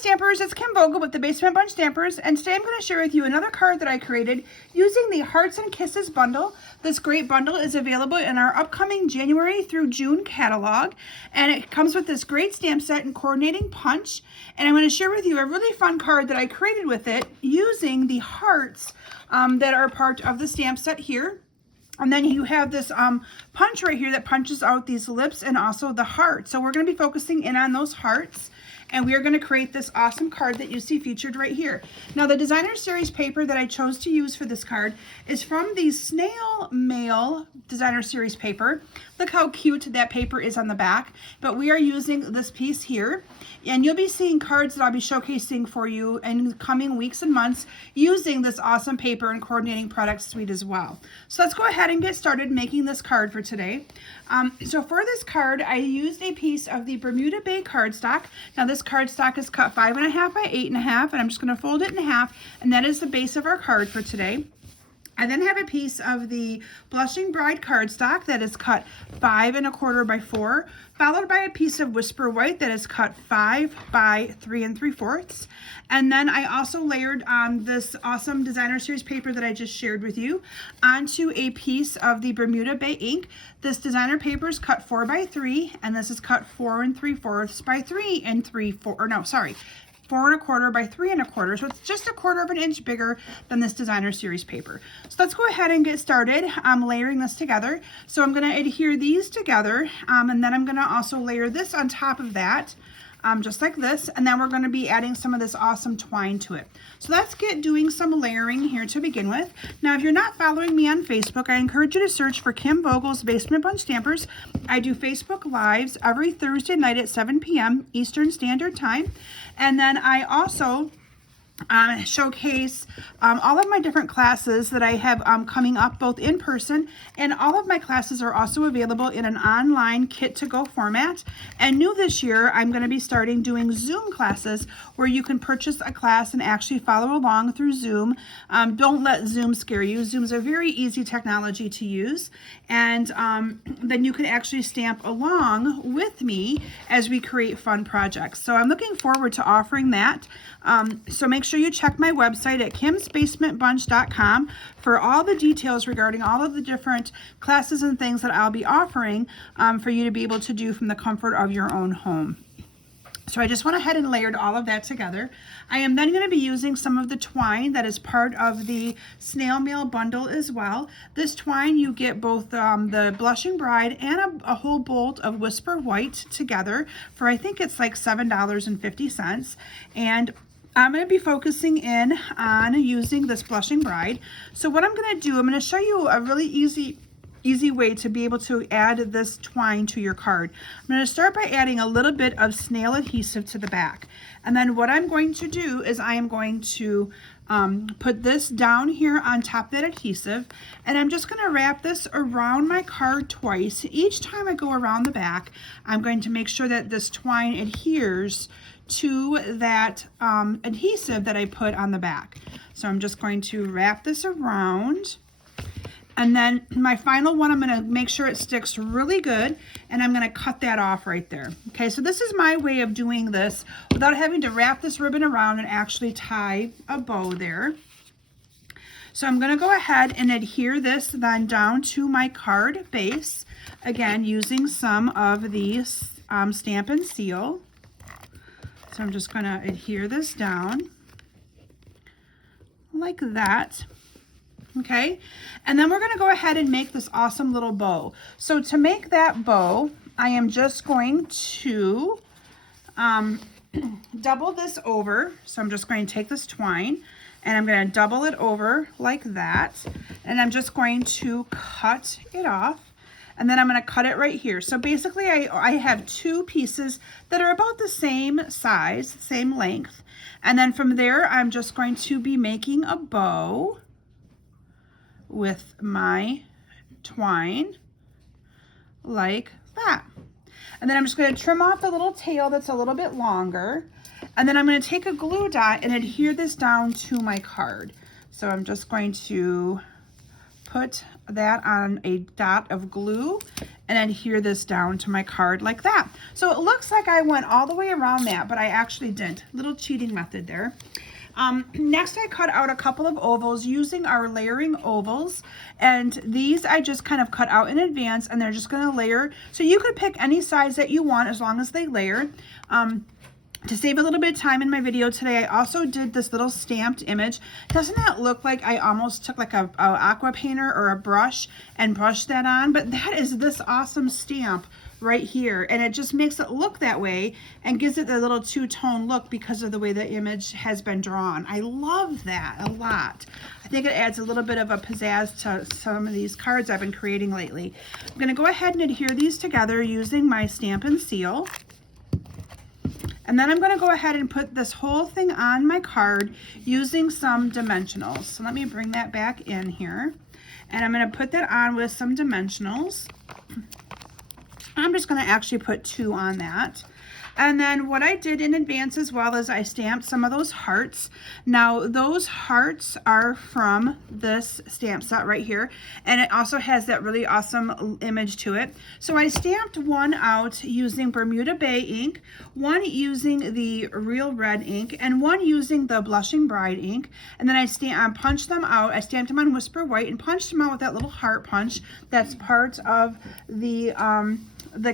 Stampers, it's Kim Vogel with the Basement Bunch Stampers, and today I'm going to share with you another card that I created using the Hearts and Kisses bundle. This great bundle is available in our upcoming January through June catalog, and it comes with this great stamp set and coordinating punch, and I'm going to share with you a really fun card that I created with it using the hearts that are part of the stamp set here. And then you have this punch right here that punches out these lips and also the heart. So we're going to be focusing in on those hearts. And we are going to create this awesome card that you see featured right here. Now, the designer series paper that I chose to use for this card is from the Snail Mail designer series paper. Look how cute that paper is on the back. But we are using this piece here. And you'll be seeing cards that I'll be showcasing for you in the coming weeks and months using this awesome paper and coordinating product suite as well. So let's go ahead and get started making this card for today. So for this card, I used a piece of the Bermuda Bay cardstock. Now this cardstock is cut 5.5 by 8.5, and I'm just going to fold it in half, and that is the base of our card for today. I then have a piece of the Blushing Bride cardstock that is cut 5.25 by 4, followed by a piece of Whisper White that is cut 5 by 3 3/4. And then I also layered on this awesome designer series paper that I just shared with you onto a piece of the Bermuda Bay ink. This designer paper is cut 4 by 3, and this is cut 4 3/4 by 3 3/4, or no, sorry, 4.25 by 3.25, so it's just 1/4 of an inch bigger than this designer series paper. So let's go ahead and get started layering this together. So I'm going to adhere these together, and then I'm going to also layer this on top of that, just like this, and then we're going to be adding some of this awesome twine to it. So let's get doing some layering here to begin with. Now, if you're not following me on Facebook, I encourage you to search for Kim Vogel's Basement Bunch Stampers. I do Facebook Lives every Thursday night at 7 p.m. Eastern Standard Time, and then I also showcase all of my different classes that I have coming up both in person, and all of my classes are also available in an online kit to go format. And new this year, I'm going to be starting doing Zoom classes where you can purchase a class and actually follow along through Zoom. Don't let Zoom scare you. Zoom's a very easy technology to use, and then you can actually stamp along with me as we create fun projects. So I'm looking forward to offering that. So make sure you check my website at kimsbasementbunch.com for all the details regarding all of the different classes and things that I'll be offering for you to be able to do from the comfort of your own home. So I just went ahead and layered all of that together. I am then going to be using some of the twine that is part of the Snail Mail bundle as well. This twine, you get both the Blushing Bride and a whole bolt of Whisper White together for, I think it's like $7.50. And I'm going to be focusing in on using this Blushing Bride. So what I'm going to do, I'm going to show you a really easy way to be able to add this twine to your card. I'm going to start by adding a little bit of snail adhesive to the back. And then what I'm going to do is I am going to put this down here on top of that adhesive, and I'm just going to wrap this around my card twice. Each time I go around the back, I'm going to make sure that this twine adheres to that adhesive that I put on the back. So I'm just going to wrap this around. And then my final one, I'm going to make sure it sticks really good, and I'm going to cut that off right there. Okay, so this is my way of doing this without having to wrap this ribbon around and actually tie a bow there. So I'm going to go ahead and adhere this then down to my card base, again using some of these Stampin' Seal. So I'm just going to adhere this down like that. Okay, and then we're going to go ahead and make this awesome little bow. So to make that bow, I am just going to double this over. So I'm just going to take this twine and I'm going to double it over like that, and I'm just going to cut it off. And then I'm going to cut it right here. So basically I have two pieces that are about the same size, same length. And then from there, I'm just going to be making a bow with my twine like that. And then I'm just going to trim off the little tail that's a little bit longer. And then I'm going to take a glue dot and adhere this down to my card. So I'm just going to put that on a dot of glue, and adhere this down to my card like that. So it looks like I went all the way around that, but I actually didn't. Little cheating method there. Next, I cut out a couple of ovals using our layering ovals, and these I just kind of cut out in advance, and they're just going to layer. So you could pick any size that you want as long as they layer. To save a little bit of time in my video today, I also did this little stamped image. Doesn't that look like I almost took like a aqua painter or a brush and brushed that on? But that is this awesome stamp right here, and it just makes it look that way and gives it the little two-tone look because of the way the image has been drawn. I love that a lot. I think it adds a little bit of a pizzazz to some of these cards I've been creating lately. I'm going to go ahead and adhere these together using my Stampin' Seal. And then I'm going to go ahead and put this whole thing on my card using some dimensionals. So let me bring that back in here. And I'm going to put that on with some dimensionals. I'm just going to actually put 2 on that. And then what I did in advance as well is I stamped some of those hearts. Now those hearts are from this stamp set right here, and it also has that really awesome image to it. So I stamped one out using Bermuda Bay ink, one using the Real Red ink, and one using the Blushing Bride ink. And then I punched them out. I stamped them on Whisper White and punched them out with that little heart punch that's part of the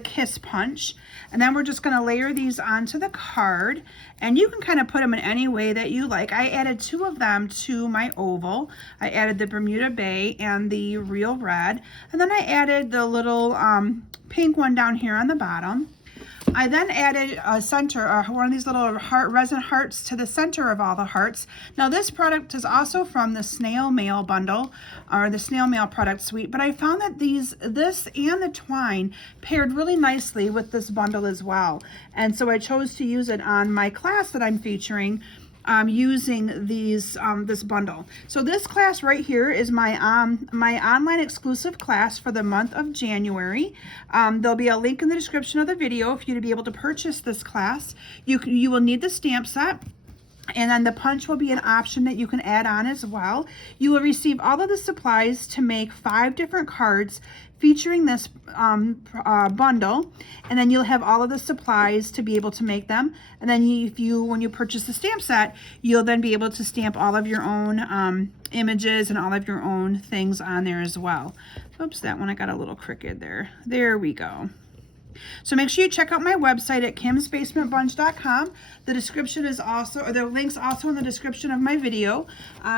kiss punch. And then we're just going to layer these onto the card, and you can kind of put them in any way that you like. I added 2 of them to my oval. I added the Bermuda Bay and the Real Red, and then I added the little pink one down here on the bottom. I then added a center, one of these little resin hearts to the center of all the hearts. Now this product is also from the snail mail bundle, or the snail mail product suite, but I found that this and the twine paired really nicely with this bundle as well. And so I chose to use it on my class that I'm featuring, using these this bundle. So this class right here is my online exclusive class for the month of January. There'll be a link in the description of the video for you to be able to purchase this class. You will need the stamp set, and then the punch will be an option that you can add on as well. You will receive all of the supplies to make 5 different cards featuring this bundle, and then you'll have all of the supplies to be able to make them. And then when you purchase the stamp set, you'll then be able to stamp all of your own images and all of your own things on there as well. Oops, that one I got a little crooked there. There we go. So make sure you check out my website at kimsbasementbunch.com. The description is also, or the link's also in the description of my video.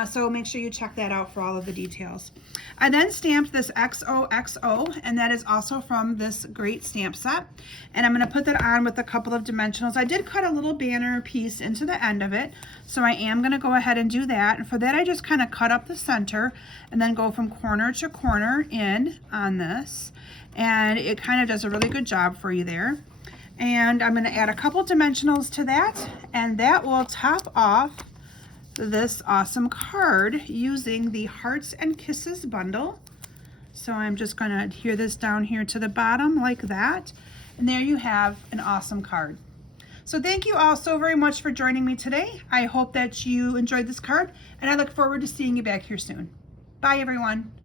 So make sure you check that out for all of the details. I then stamped this XOXO, and that is also from this great stamp set. And I'm going to put that on with a couple of dimensionals. I did cut a little banner piece into the end of it, so I am going to go ahead and do that. And for that, I just kind of cut up the center and then go from corner to corner in on this. And it kind of does a really good job for you there. And I'm going to add a couple dimensionals to that, and that will top off this awesome card using the Hearts and Kisses bundle. So I'm just going to adhere this down here to the bottom like that, and there you have an awesome card. So thank you all so very much for joining me today. I hope that you enjoyed this card, and I look forward to seeing you back here soon. Bye everyone.